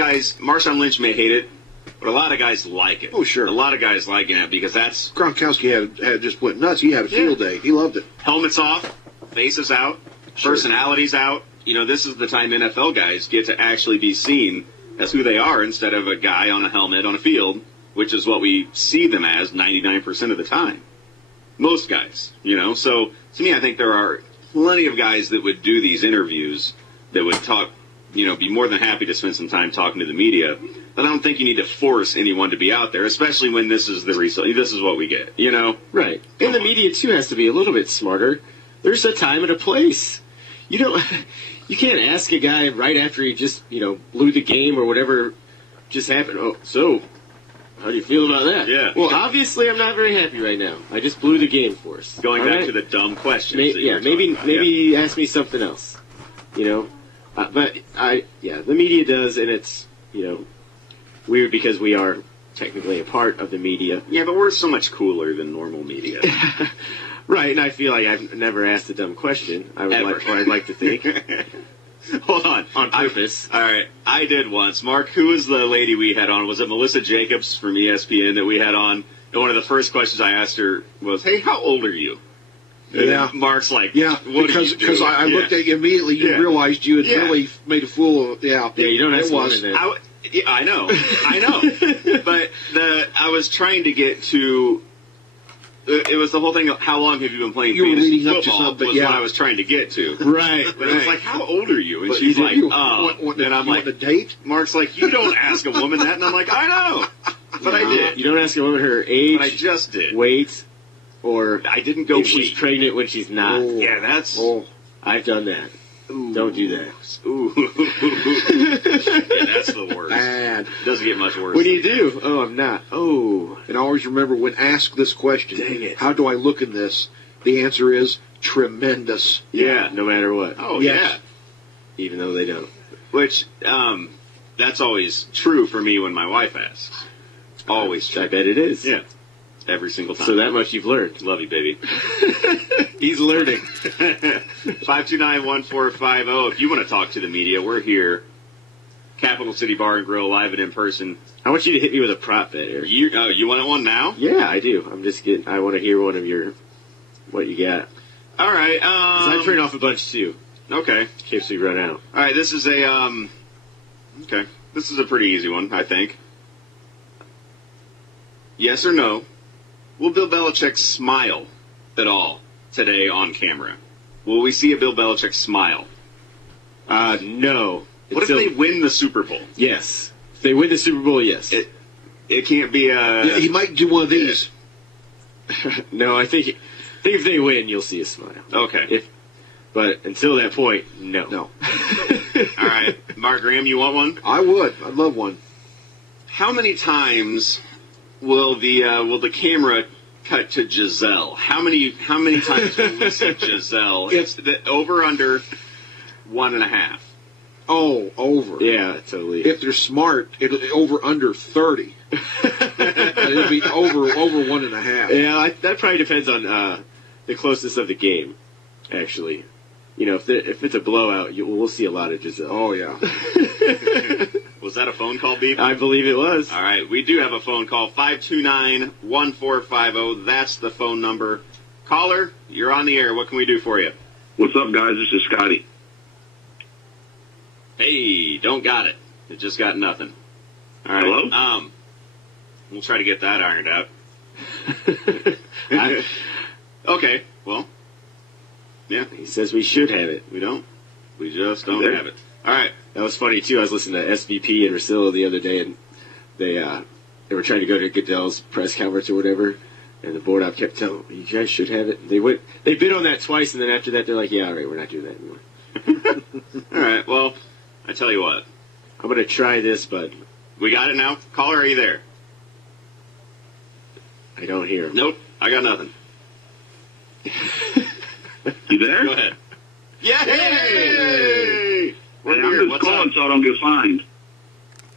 guys, Marshawn Lynch may hate it, but a lot of guys like it. Oh, sure. A lot of guys like it because that's... Gronkowski had just went nuts. He had a field day. He loved it. Helmets off, faces out, personalities out. You know, this is the time NFL guys get to actually be seen as who they are instead of a guy on a helmet on a field, which is what we see them as 99% of the time. Most guys, you know. So, to me, I think there are plenty of guys that would do these interviews that would talk, you know, be more than happy to spend some time talking to the media. But I don't think you need to force anyone to be out there, especially when this is the result. This is what we get, you know? Right. And the media, too, has to be a little bit smarter. There's a time and a place. You can't ask a guy right after he just, you know, blew the game or whatever just happened. Oh, so, how do you feel about that? Yeah. Well, obviously, I'm not very happy right now. I just blew the game for us. Going back to the dumb questions. Maybe ask me something else, you know? The media does, and it's, you know, weird because we are technically a part of the media. Yeah, but we're so much cooler than normal media. Right, and I feel like I've never asked a dumb question. I'd like to think. Hold on. On purpose. All right, I did once. Mark, who was the lady we had on? Was it Melissa Jacobs from ESPN that we had on? And one of the first questions I asked her was, hey, how old are you? And Mark's like, because I looked at you immediately. You realized you had really made a fool of. Yeah, you don't have to. I know. But I was trying to get to. It was the whole thing of how long have you been playing fantasy football was what I was trying to get to. Right. But it was like, how old are you? And she's like, and I'm like, a date? Mark's like, you don't ask a woman that. And I'm like, I know. But I did. You don't ask a woman her age. But I just did. Weight. Or I didn't go if she's pregnant when she's not. Oh, yeah, that's... Oh, I've done that. Ooh. Don't do that. Ooh. Yeah, that's the worst. Bad. It doesn't get much worse. What do you do? Oh, I'm not. Oh. And always remember when asked this question, dang it, how do I look in this? The answer is tremendous. Yeah, no matter what. Oh, yes. Yeah. Even though they don't. Which, that's always true for me when my wife asks. Always true. I bet it is. Yeah. Every single time. So that much you've learned. Love you, baby. He's learning. 529-1450. If you want to talk to the media, we're here. Capital City Bar and Grill, live and in person. I want you to hit me with a prop bet, Eric. You want one now? Yeah, I do. I want to hear what you got. All right. 'Cause I turn off a bunch, too. Okay. In case we run out. All right, this is a pretty easy one, I think. Yes or no? Will Bill Belichick smile at all today on camera? Will we see a Bill Belichick smile? No. What if they win the Super Bowl? Yes. If they win the Super Bowl, yes. It can't be a... Yeah, he might do one of these. No, I think if they win, you'll see a smile. Okay. But until that point, no. No. All right. Mark Graham, you want one? I would. I'd love one. How many times... Will the camera cut to Giselle? How many times will we see Giselle? It's the over under 1.5. Oh, over. Yeah, totally. If they're smart, it'll over under 30. It'll be over 1.5. Yeah, that probably depends on the closeness of the game. Actually, you know, if it's a blowout, we'll see a lot of Giselle. Oh yeah. Was that a phone call, Beep? I believe it was. All right, we do have a phone call, 529-1450. That's the phone number. Caller, you're on the air. What can we do for you? What's up, guys? This is Scotty. Hey, don't got it. It just got nothing. All right. Hello? We'll try to get that ironed out. Okay, well, yeah. He says we should have it. We don't. We just don't have it. All right. That was funny, too. I was listening to SVP and Russillo the other day, and they were trying to go to Goodell's press conference or whatever, and the board op kept telling them, you guys should have it. They bid on that twice, and then after that, they're like, yeah, all right, we're not doing that anymore. All right, well, I tell you what. I'm going to try this, but... We got it now? Caller, are you there? I don't hear him. Nope, I got nothing. You there? Go ahead. Yay! I'm just calling so I don't get fined.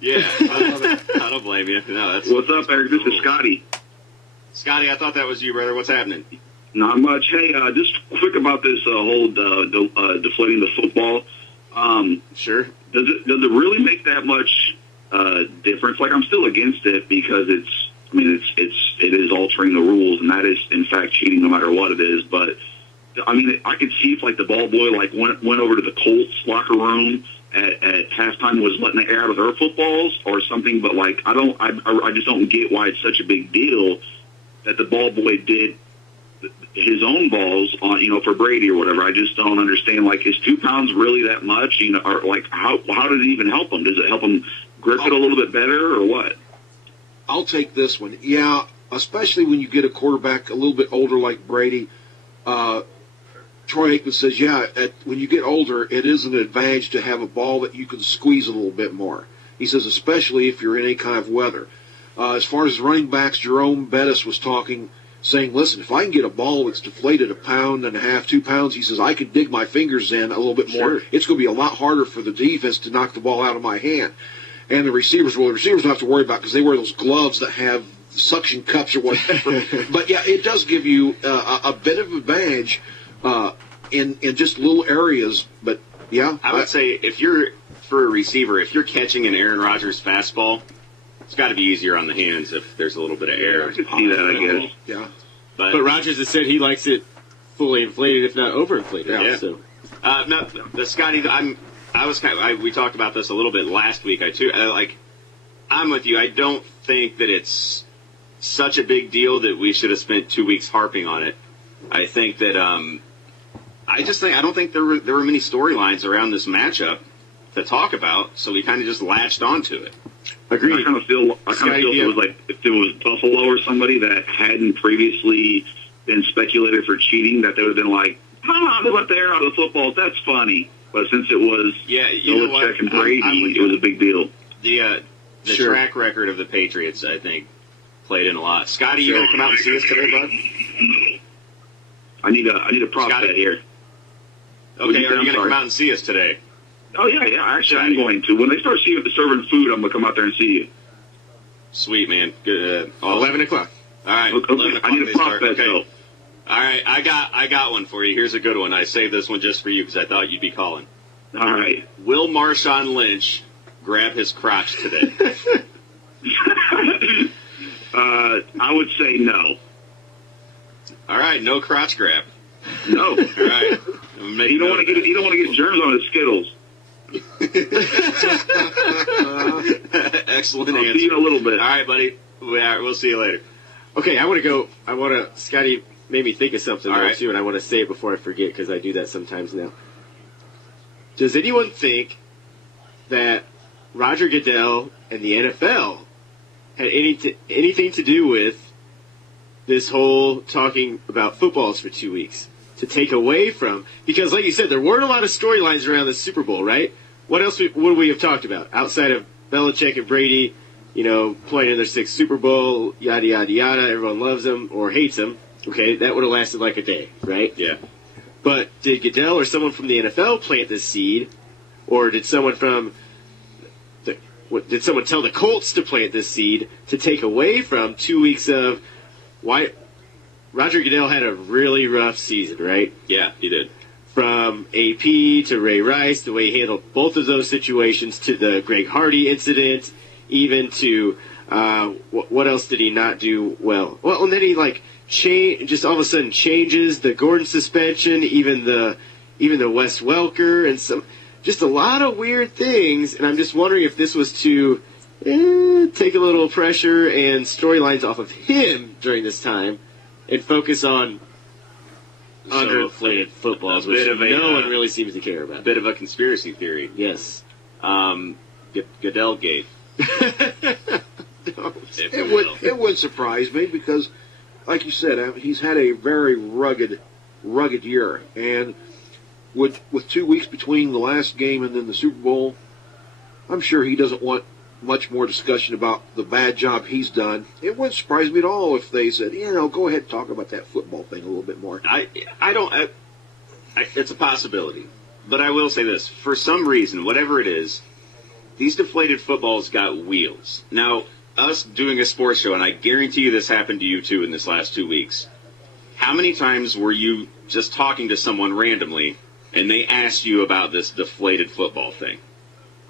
Yeah, I don't blame you. No, that's... What's up, Eric? This is Scotty. Scotty, I thought that was you, brother. What's happening? Not much. Hey, just quick about this whole deflating the football. Sure. Does it really make that much difference. Like, I'm still against it because it is altering the rules, and that is in fact cheating no matter what it is. But I mean, I could see if like the ball boy like went over to the Colts locker room at halftime, was letting the air out of their footballs or something. But like, I just don't get why it's such a big deal that the ball boy did his own balls on, for Brady or whatever. I just don't understand. Like, is 2 pounds really that much? Or like, how does it even help him? Does it help him grip it a little bit better, or what? I'll take this one. Yeah, especially when you get a quarterback a little bit older like Brady. Troy Aikman says, when you get older, it is an advantage to have a ball that you can squeeze a little bit more. He says, especially if you're in any kind of weather. As far as running backs, Jerome Bettis was saying, listen, if I can get a ball that's deflated 1.5 pounds, 2 pounds, he says, I can dig my fingers in a little bit more. Sure. It's going to be a lot harder for the defense to knock the ball out of my hand. And the receivers don't have to worry about because they wear those gloves that have suction cups or whatever. But, yeah, it does give you a bit of advantage in just little areas. But, yeah. I would say for a receiver, if you're catching an Aaron Rodgers fastball, it's got to be easier on the hands if there's a little bit of air. I could see that, I guess. Yeah. But Rodgers has said he likes it fully inflated, if not overinflated. Yeah. So. No, the Scotty, we talked about this a little bit last week. I'm with you. I don't think that it's such a big deal that we should have spent 2 weeks harping on it. I think that I don't think there were many storylines around this matchup to talk about, so we kind of just latched onto it. Agreed. I kind of feel if it was like if it was Buffalo or somebody that hadn't previously been speculated for cheating, that they would have been like, they let the air out of the footballs. That's funny. But since it was Belichick and Brady, it was a big deal. The track record of the Patriots, I think, played in a lot. Scotty, you going to come out and see us today, bud? I need a prop bet here. Okay, are you going to come out and see us today? Oh, yeah. Actually, I'm going to. When they start serving food, I'm going to come out there and see you. Sweet, man. Good. 11 o'clock. All right. Okay. 11 o'clock I need a prop bet, okay. though. All right. I got one for you. Here's a good one. I saved this one just for you because I thought you'd be calling. All right. Will Marshawn Lynch grab his crotch today? I would say no. All right. No crotch grab. No. All right. You don't want to get germs on his Skittles. Excellent I'll answer. see you in a little bit. All right, buddy. We'll see you later. Okay, Scotty made me think of something too, and I want to say it before I forget because I do that sometimes now. Does anyone think that Roger Goodell and the NFL had anything to do with this whole talking about footballs for 2 weeks? To take away from, because like you said, there weren't a lot of storylines around the Super Bowl, right? What else would we have talked about outside of Belichick and Brady, playing in their 6th Super Bowl, yada, yada, yada, everyone loves them or hates them, okay? That would have lasted like a day, right? Yeah. But did Goodell or someone from the NFL plant this seed, or did someone tell the Colts to plant this seed to take away from 2 weeks of why Roger Goodell had a really rough season, right? Yeah, he did. From AP to Ray Rice, the way he handled both of those situations, to the Greg Hardy incident, even to what else did he not do well? Well, and then he just all of a sudden changes the Gordon suspension, even the Wes Welker, and just a lot of weird things. And I'm just wondering if this was to take a little pressure and storylines off of him during this time. And focus on underinflated footballs, which no one really seems to care about. A bit of a conspiracy theory. Yes. Goodell Gate. It would surprise me because, like you said, he's had a very rugged year. And with 2 weeks between the last game and then the Super Bowl, I'm sure he doesn't want much more discussion about the bad job he's done. It wouldn't surprise me at all if they said, go ahead and talk about that football thing a little bit more. It's a possibility. But I will say this. For some reason, whatever it is, these deflated footballs got wheels. Now, us doing a sports show, and I guarantee you this happened to you too in this last 2 weeks, how many times were you just talking to someone randomly and they asked you about this deflated football thing?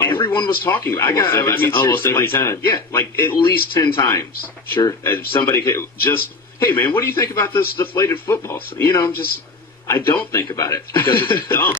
everyone was talking about. Almost every seriously, time. Yeah, like at least 10 times. Sure. Somebody could just, hey man, what do you think about this deflated football? I don't think about it because it's dumb.